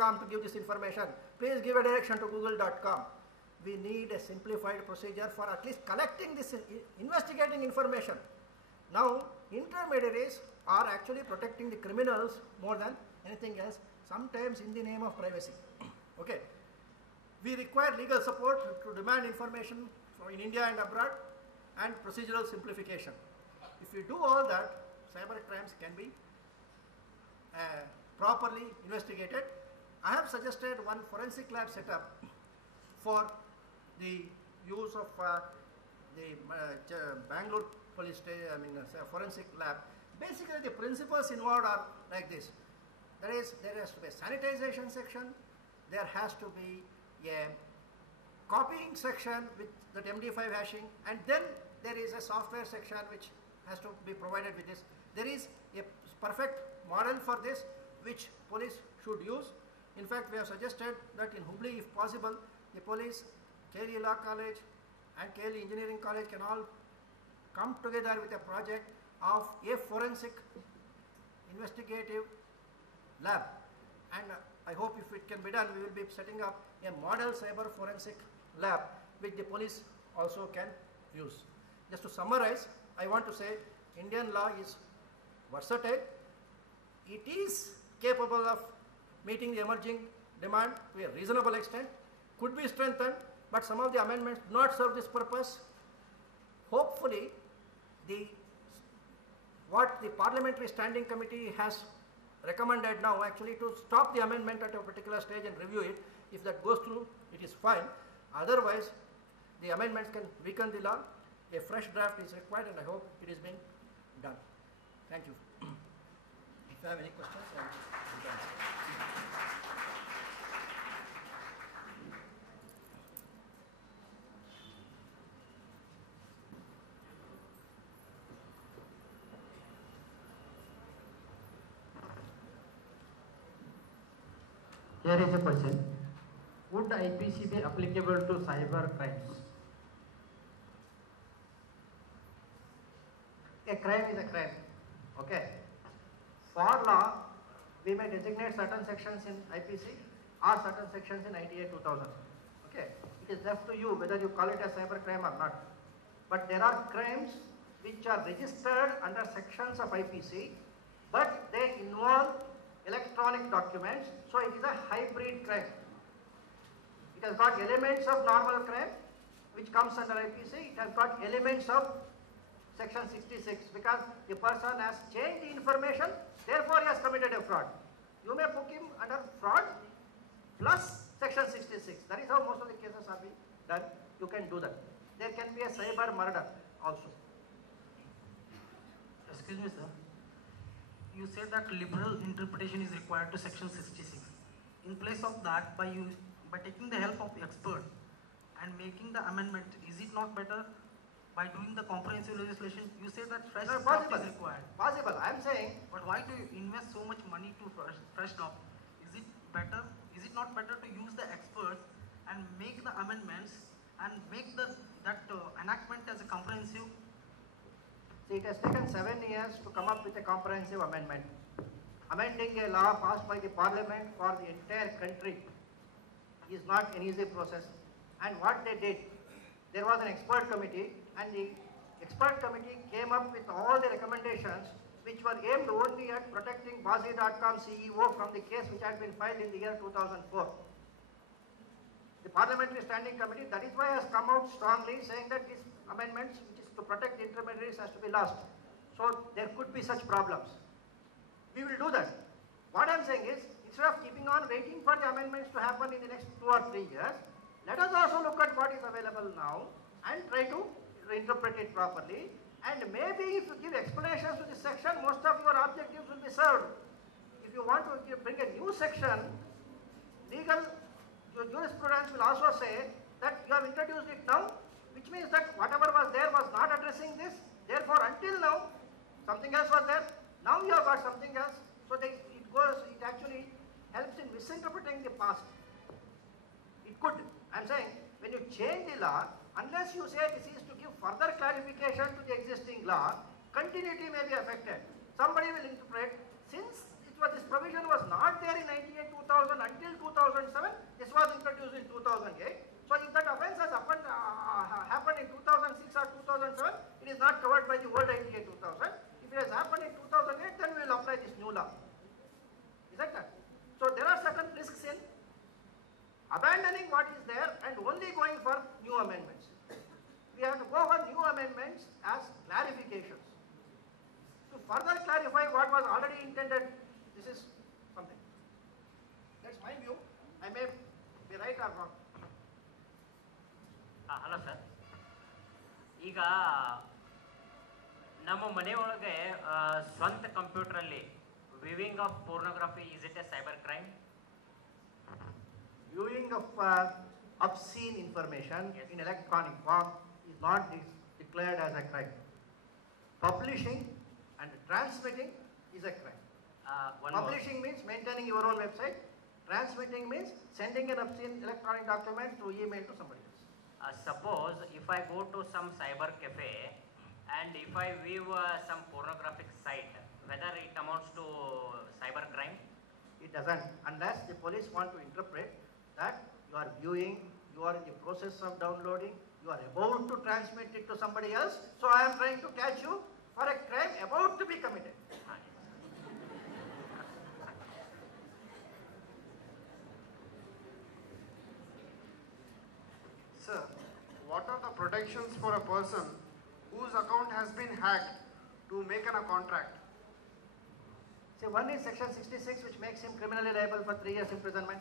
google.com to give this information. Please give a direction to google.com. We need a simplified procedure for at least collecting this, investigating information. Now, intermediaries are actually protecting the criminals more than anything else, sometimes in the name of privacy. Okay. We require legal support to demand information in India and abroad, and procedural simplification. If we do all that, cyber crimes can be properly investigated. I have suggested one forensic lab setup for the use of the Bangalore police station, forensic lab. Basically, the principles involved are like this. There has to be a sanitization section. There has to be a copying section with that MD5 hashing, and then there is a software section which has to be provided with this. There is a perfect model for this which police should use. In fact, we have suggested that in Hubli, if possible, the police, KLE Law College and KLE Engineering College can all come together with a project of a forensic investigative lab. And I hope if it can be done, we will be setting up a model cyber forensic lab which the police also can use. Just to summarize, I want to say Indian law is versatile. It is capable of meeting the emerging demand to a reasonable extent, could be strengthened, but some of the amendments do not serve this purpose. Hopefully, what the Parliamentary Standing Committee has recommended now actually to stop the amendment at a particular stage and review it. If that goes through, it is fine. Otherwise, the amendments can weaken the law. A fresh draft is required, and I hope it is being done. Thank you. If you have any questions, I will answer. Here is a question. Would the IPC be applicable to cyber crimes? A crime is a crime. Okay. For law, we may designate certain sections in IPC or certain sections in 98/2000. Okay. It is left to you whether you call it a cyber crime or not. But there are crimes which are registered under sections of IPC, but they involve electronic documents, so it is a hybrid crime. It has got elements of normal crime, which comes under IPC. It has got elements of section 66, because the person has changed the information, therefore he has committed a fraud. You may put him under fraud plus section 66. That is how most of the cases are being done. You can do that. There can be a cyber murder also. Excuse me, sir. You said that liberal interpretation is required to section 66. In place of that, by taking the help of expert and making the amendment, is it not better by doing the comprehensive legislation? You say that fresh draft is required. Possible. I am saying. But why do you invest so much money to fresh draft? Is it better? Is it not better to use the experts and make the amendments and make that enactment as a comprehensive? See, it has taken 7 years to come up with a comprehensive amendment. Amending a law passed by the Parliament for the entire country is not an easy process. And what they did, there was an expert committee, and the expert committee came up with all the recommendations which were aimed only at protecting Bazi.com CEO from the case which had been filed in the year 2004. The Parliamentary Standing Committee, that is why has come out strongly saying that these amendments, which is to protect the intermediaries, has to be lost. So there could be such problems. We will do that. What I am saying is, instead of keeping on waiting for the amendments to happen in the next 2 or 3 years, let us also look at what is available now and try to interpret it properly. And maybe if you give explanations to this section, most of your objectives will be served. If you want to bring a new section, legal jurisprudence will also say that you have introduced it now, which means that whatever was there was not addressing this. Therefore, until now, something else was there. Now you have got something else. So it actually helps in misinterpreting the past. It could. I am saying, when you change the law, unless you say this is to give further clarification to the existing law, continuity may be affected. Somebody will interpret, since it this provision was not there in 98-2000 until 2007. This was introduced in 2008. So if that offence has happened in 2006 or 2007, it is not covered by the old 98-2000. If it has happened in 2008, then we will apply this new law. Isn't that? So there are certain risks in abandoning what is there and only going for new amendments. We have to go for new amendments as clarifications. To further clarify what was already intended, this is something. That's my view. I may be right or wrong. Hello sir, ಈಗ ನಮ್ಮ ಮನೆಯೊಳಗೆ ಸ್ವಂತ ಕಂಪ್ಯೂಟರಲ್ಲಿ viewing of pornography is it a cyber crime? Viewing of obscene information in electronic form is not declared as a crime. Publishing and transmitting is a crime. Publishing means maintaining your own website. Transmitting means sending an obscene electronic document through email to somebody else. Suppose if I go to some cyber cafe and if I view some pornographic site, whether it amounts to cyber crime? It doesn't, unless the police want to interpret that you are viewing, you are in the process of downloading, you are about to transmit it to somebody else, so I am trying to catch you for a crime about to be committed. Sir, what are the protections for a person whose account has been hacked to make a contract? See, one is section 66, which makes him criminally liable for 3 years imprisonment.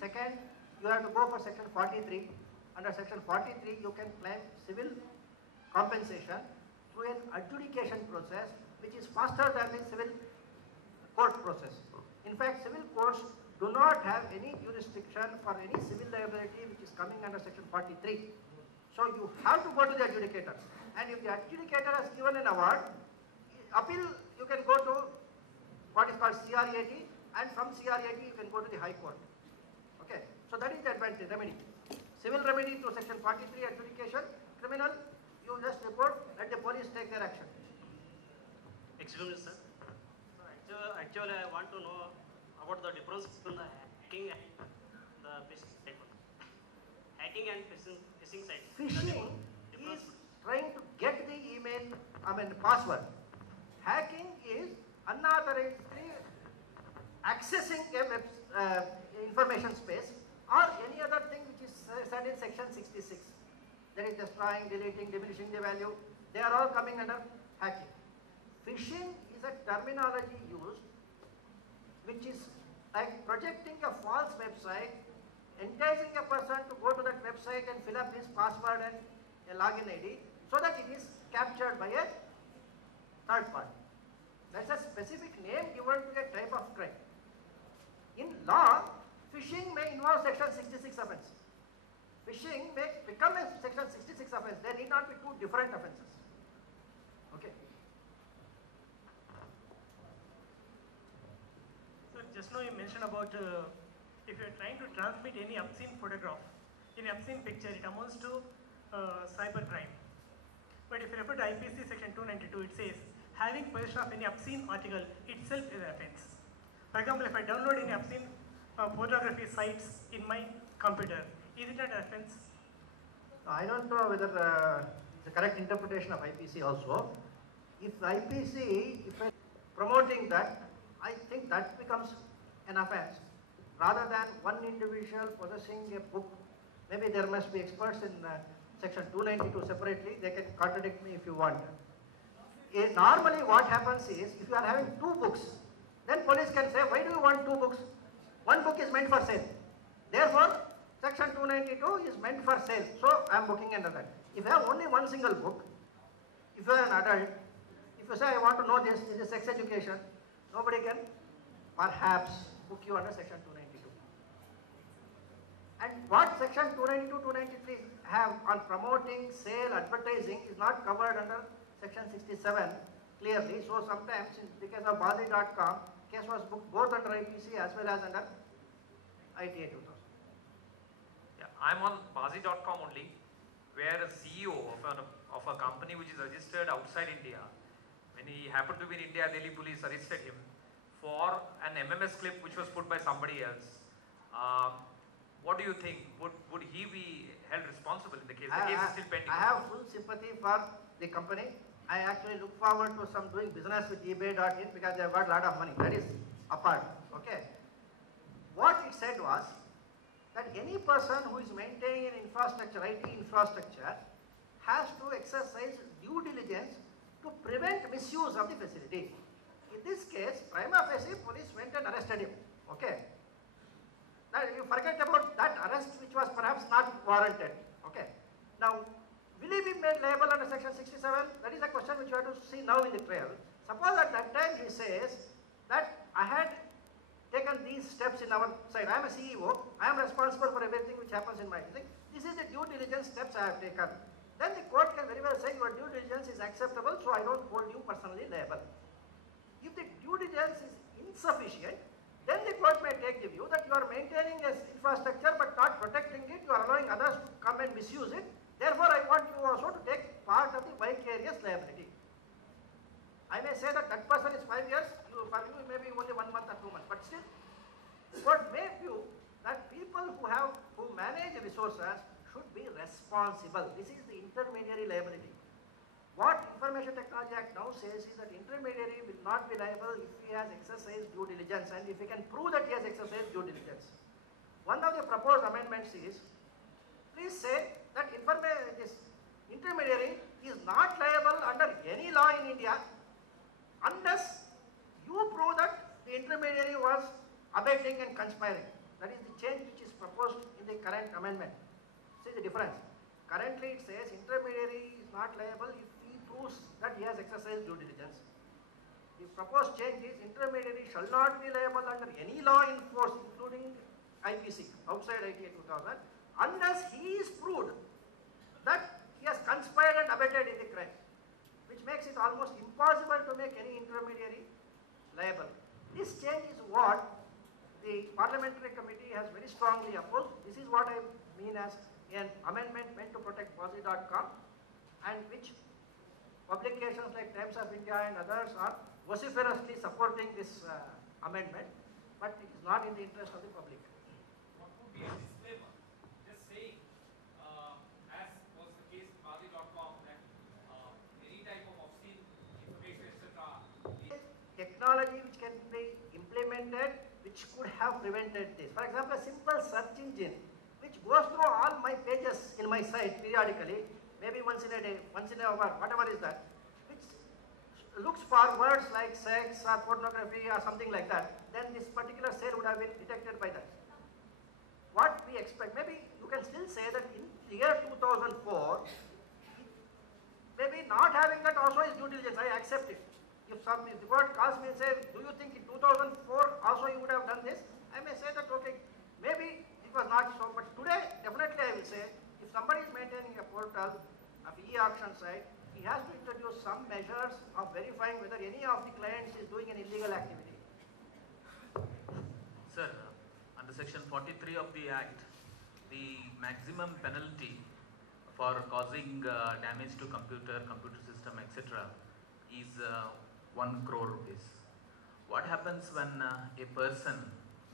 Second, you have to go for section 43. Under section 43, you can claim civil compensation through an adjudication process, which is faster than the civil court process. In fact, civil courts do not have any jurisdiction for any civil liability which is coming under section 43. So you have to go to the adjudicator. And if the adjudicator has given an award, appeal, you can go to what is called CRAT, and from CRAT you can go to the High Court. Okay, so that is the advantage, remedy. Civil remedy through section 43 adjudication, criminal, you just report, let the police take their action. Excuse me, sir. Actually, I want to know about the difference between the hacking and the phishing site. Hacking and phishing site. Phishing is trying to get the email, password. Hacking is unauthorizedly accessing a information space or any other thing which is said in section 66. That is destroying, deleting, diminishing the value. They are all coming under hacking. Phishing is a terminology used which is like projecting a false website, enticing a person to go to that website and fill up his password and a login ID so that it is captured by a third party. That's a specific name given to a type of crime. In law, phishing may involve section 66 offence. Phishing may become a section 66 offence. There need not be two different offences. Okay. So just now you mentioned about if you are trying to transmit any obscene photograph, any obscene picture, it amounts to cyber crime. But if you refer to IPC section 292, it says having possession of any obscene article itself is an offence. For example, if I download any obscene photography sites in my computer, is it an offence? I don't know whether it's the correct interpretation of IPC also. If IPC, if promoting that, I think that becomes an offence. Rather than one individual possessing a book, maybe there must be experts in section 292 separately, they can contradict me if you want. Normally what happens is, if you are having two books, then police can say, why do you want two books? One book is meant for sale. Therefore, section 292 is meant for sale. So, I am booking under that. If you have only one single book, if you are an adult, if you say, I want to know this is sex education, nobody can perhaps book you under section 292. And what section 292, 293 have on promoting, sale, advertising is not covered under section 67 clearly. So sometimes in the case of Bazi.com, case was booked both under IPC as well as under ITA 2000. Yeah, I'm on Bazi.com only, where a CEO of a company which is registered outside India, when he happened to be in India, Delhi police arrested him for an MMS clip which was put by somebody else. What do you think? Would he be held responsible in the case? The case is still pending. I have full sympathy for the company. I actually look forward to some doing business with eBay.in because they have got a lot of money. That is apart. Okay. What it said was that any person who is maintaining an infrastructure, IT infrastructure, has to exercise due diligence to prevent misuse of the facility. In this case, prima facie, police went and arrested him. Okay. Now you forget about that arrest which was perhaps not warranted. Okay. Now, will he be made liable under section 67? That is a question which you have to see now in the trial. Suppose at that time he says that I had taken these steps in our side. I am a CEO. I am responsible for everything which happens in my thing. This is the due diligence steps I have taken. Then the court can very well say your due diligence is acceptable, so I don't hold you personally liable. If the due diligence is insufficient, then the court may take the view that you are maintaining an infrastructure but not protecting it, you are allowing others to come and misuse it. Therefore, I want you also to take part of the vicarious liability. I may say that that person is 5 years, for you maybe only 1 month or 2 months, but still, the court may view that people who manage resources should be responsible. This is the intermediary liability. What Information Technology Act now says is that intermediary will not be liable if he has exercised due diligence and if he can prove that he has exercised due diligence. One of the proposed amendments is, please say that this intermediary is not liable under any law in India unless you prove that the intermediary was abetting and conspiring. That is the change which is proposed in the current amendment. See the difference. Currently it says intermediary is not liable if he proves that he has exercised due diligence. The proposed change is intermediary shall not be liable under any law in force including IPC, outside ITA 2000, unless he is proved that he has conspired and abetted in the crime, which makes it almost impossible to make any intermediary liable. This change is what the parliamentary committee has very strongly opposed. This is what I mean as an amendment meant to protect Bawsi.com, and which publications like Times of India and others are vociferously supporting this amendment, but it is not in the interest of the public. What would be a disclaimer? Just saying, as was the case with Bawsi.com, that any type of obscene information, etc. Technology which can be implemented, which could have prevented this. For example, a simple search engine which goes through all my pages in my site periodically, maybe once in a day, once in a hour, whatever is that, which looks for words like sex or pornography or something like that, then this particular sale would have been detected by that. What we expect, maybe you can still say that in the year 2004, maybe not having that also is due diligence, I accept it. If the court calls me and says, do you think in 2004 also you would have done this? I may say that, okay, maybe it was not so, but today definitely I will say, if somebody is maintaining a portal of e-auction site, he has to introduce some measures of verifying whether any of the clients is doing an illegal activity. Sir, under section 43 of the Act, the maximum penalty for causing damage to computer system, etc. is 1 crore rupees. What happens when a person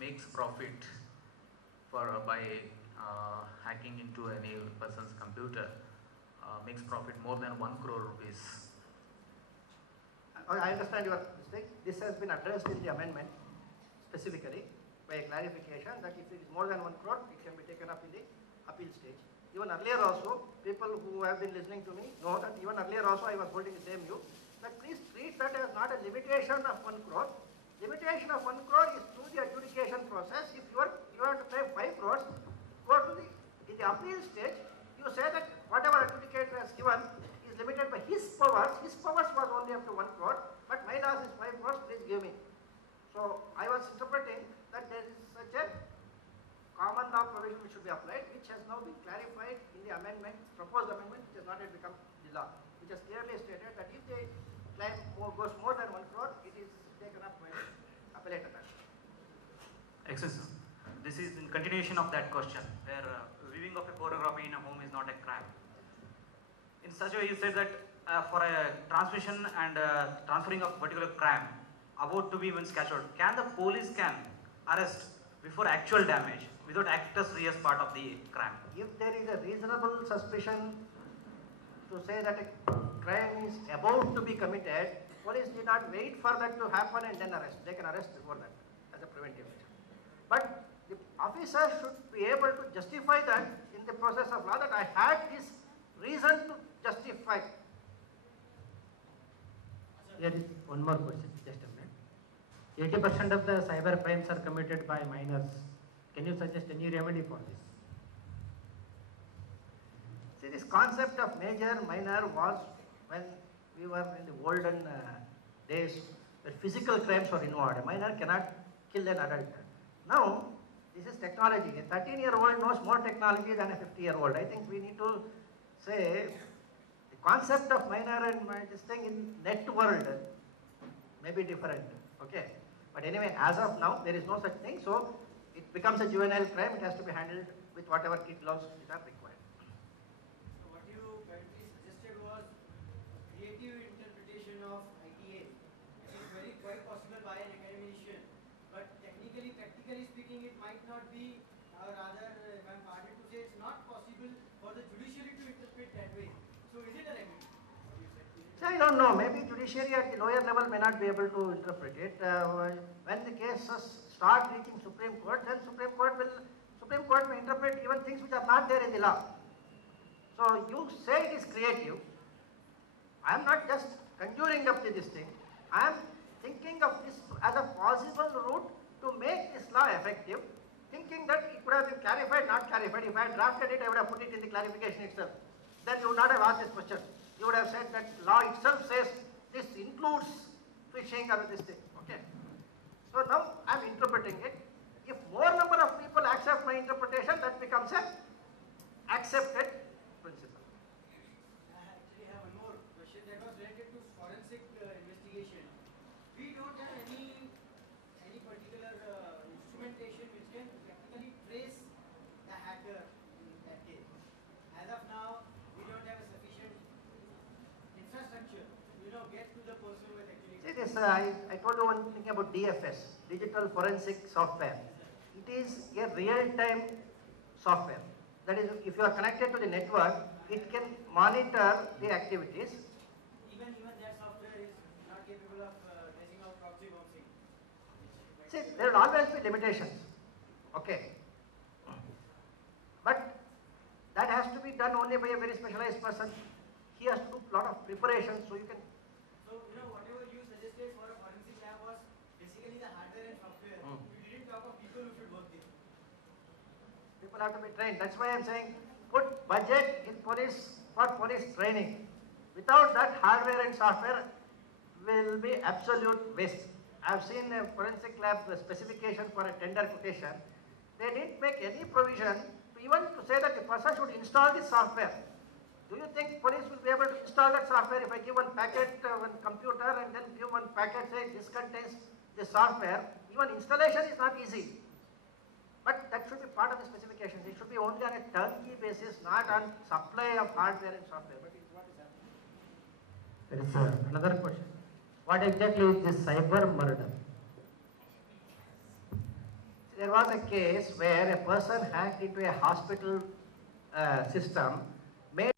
makes profit by hacking into any person's computer, makes profit more than 1 crore rupees? I understand your mistake. This has been addressed in the amendment specifically by a clarification that if it is more than 1 crore, it can be taken up in the appeal stage. Even earlier also, people who have been listening to me know that even earlier also I was holding the same view, that please treat that as not a limitation of 1 crore. Limitation of 1 crore is through the adjudication process. If you are to pay 5 crores, go to in the appeal stage, you say that whatever adjudicator has given is limited by his powers. His powers was only up to 1 crore, but my loss is 5 crores, please give me. So I was interpreting that there is such a common law provision which should be applied, which has now been clarified in the amendment, proposed amendment, which has not yet become the law, which has clearly stated that if the claim goes more than 1 crore, it is taken up by appellate attorney. Excellent, sir. This is in continuation of that question, where viewing of a pornography in a home is not a crime. In such a way, you said that for a transmission and transferring of particular crime, about to be even captured, can the police can arrest before actual damage without act as serious part of the crime? If there is a reasonable suspicion to say that a crime is about to be committed, police need not wait for that to happen and then arrest. They can arrest before that as a preventive measure. But the officer should be able to justify that in the process of law, that I had this reason to justify. Here is one more question, just a minute. 80% of the cyber crimes are committed by minors. Can you suggest any remedy for this? See, this concept of major, minor was when we were in the olden days where physical crimes were involved. A minor cannot kill an adult. Now, this is technology. A 13-year-old knows more technology than a 50-year-old. I think we need to say the concept of minor and this thing in net world may be different. Okay. But anyway, as of now, there is no such thing. So, it becomes a juvenile crime. It has to be handled with whatever kid laws which are required. So what you currently suggested was creative interpretation of ITA. It is very quite possible by an academician, but technically, practically speaking, it might not be, or rather, if I am pardoned to say, it's not possible for the judiciary to interpret that way. So is it a remedy? I don't know. Maybe judiciary at the lower level may not be able to interpret it. When the cases start reaching Supreme Court, then Supreme Court may interpret even things which are not there in the law. So you say it is creative. I am not just conjuring up this thing. I am thinking of this as a possible route to make this law effective, thinking that it could have been clarified, not clarified. If I had drafted it, I would have put it in the clarification itself. Then you would not have asked this question. You would have said that law itself says this includes phishing or this thing. Okay. So now I am interpreting it. If more number of people accept my interpretation, that becomes a accepted principle. I actually have one more question that was related to forensic investigation. We don't have any particular instrumentation which can practically trace the hacker in that case. As of now, we don't have a sufficient infrastructure to get to the person who has actually. See this, I told you one thing about DFS, Digital Forensic Software. It is a real-time software. That is, if you are connected to the network, it can monitor the activities. Even that software is not capable of tracing out proxy bombing. See, there will always be limitations. Okay. But that has to be done only by a very specialized person. He has to do a lot of preparation, so you can. So, whatever you suggested for a forensic lab was basically the hardware and software. You didn't talk of people who should work there. People have to be trained. That's why I'm saying put budget in police for police training. Without that, hardware and software will be absolute waste. I've seen a forensic lab specification for a tender quotation. They didn't make any provision to even to say that the person should install the software. Do you think police will be able to install that software if I give one packet, one computer, and then give one packet, say this contains the software? Even installation is not easy. But that should be part of the specifications. It should be only on a turnkey basis, not on supply of hardware and software. But it's what is happening. There is another question. What exactly is this cyber murder? There was a case where a person hacked into a hospital system, made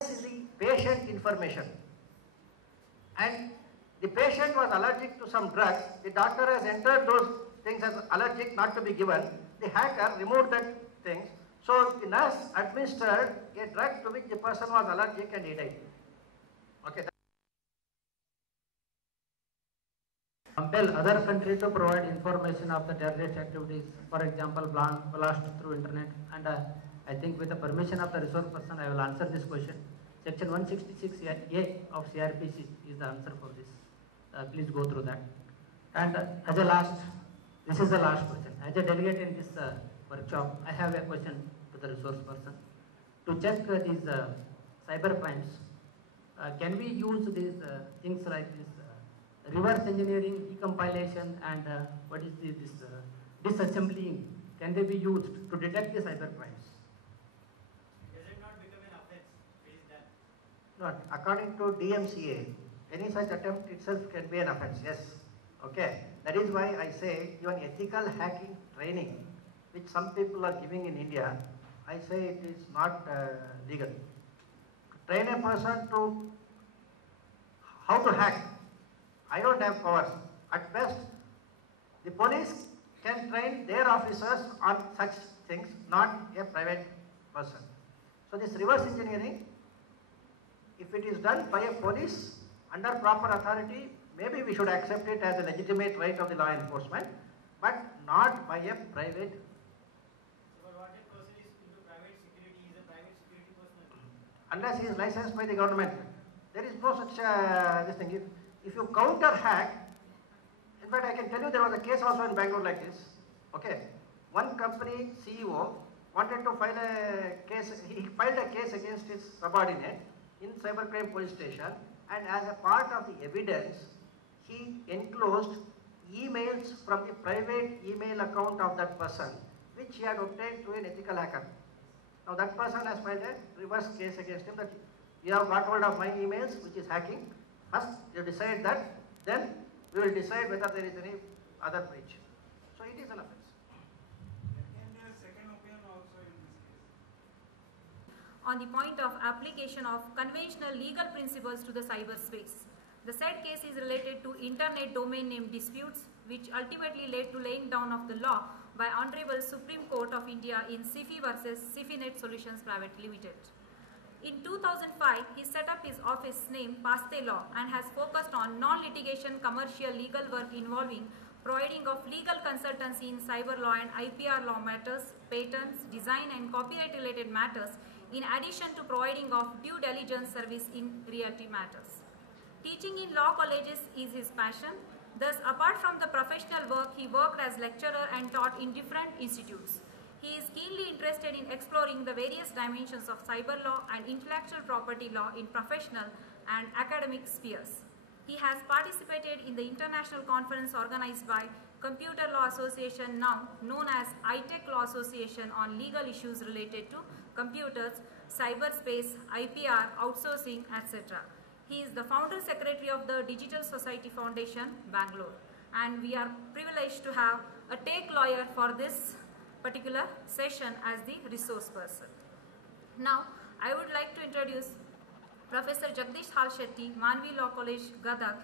the patient information, and the patient was allergic to some drugs. The doctor has entered those things as allergic, not to be given. The hacker removed that things. So the nurse administered a drug to which the person was allergic and he died. Okay. Compel other country to provide information of the terrorist activities, for example, blast through internet. And I think with the permission of the resource person, I will answer this question. Section 166A of CRPC is the answer for this. Please go through that. And as a last, this is the last question. As a delegate in this workshop, I have a question to the resource person. To check these cyber crimes, can we use these things like this reverse engineering, decompilation, and what is this disassembling? Can they be used to detect the cyber crimes? Does it not become an offense? Is that? Not according to DMCA, any such attempt itself can be an offense. Yes. Okay, that is why I say even ethical hacking training, which some people are giving in India, I say it is not legal. To train a person to how to hack, I don't have powers. At best, the police can train their officers on such things, not a private person. So this reverse engineering, if it is done by a police under proper authority, maybe we should accept it as a legitimate right of the law enforcement, but not by a private. So what a person is into private security is a private security person. Unless he is licensed by the government. There is no such this thing. If you counter hack, in fact I can tell you there was a case also in Bangalore like this. Okay, one company CEO wanted to file a case, he filed a case against his subordinate in cybercrime police station, and as a part of the evidence, he enclosed emails from the private email account of that person, which he had obtained through an ethical hacker. Now that person has filed a reverse case against him that you have got hold of my emails, which is hacking. First you decide that, then we will decide whether there is any other breach. So it is an offense. On the point of application of conventional legal principles to the cyberspace. The said case is related to internet domain name disputes, which ultimately led to laying down of the law by Honorable Supreme Court of India in SIFI versus SIFInet Solutions Private Limited. In 2005, he set up his office named Paste Law and has focused on non-litigation commercial legal work involving providing of legal consultancy in cyber law and IPR law matters, patents, design and copyright related matters, in addition to providing of due diligence service in realty matters. Teaching in law colleges is his passion. Thus, apart from the professional work, he worked as lecturer and taught in different institutes. He is keenly interested in exploring the various dimensions of cyber law and intellectual property law in professional and academic spheres. He has participated in the international conference organized by Computer Law Association, now known as iTech Law Association, on legal issues related to computers, cyberspace, IPR, outsourcing, etc. He is the founder secretary of the Digital Society Foundation, Bangalore. And we are privileged to have a tech lawyer for this particular session as the resource person. Now, I would like to introduce Professor Jagdish Halshetty, Manvi Law College, Gadag,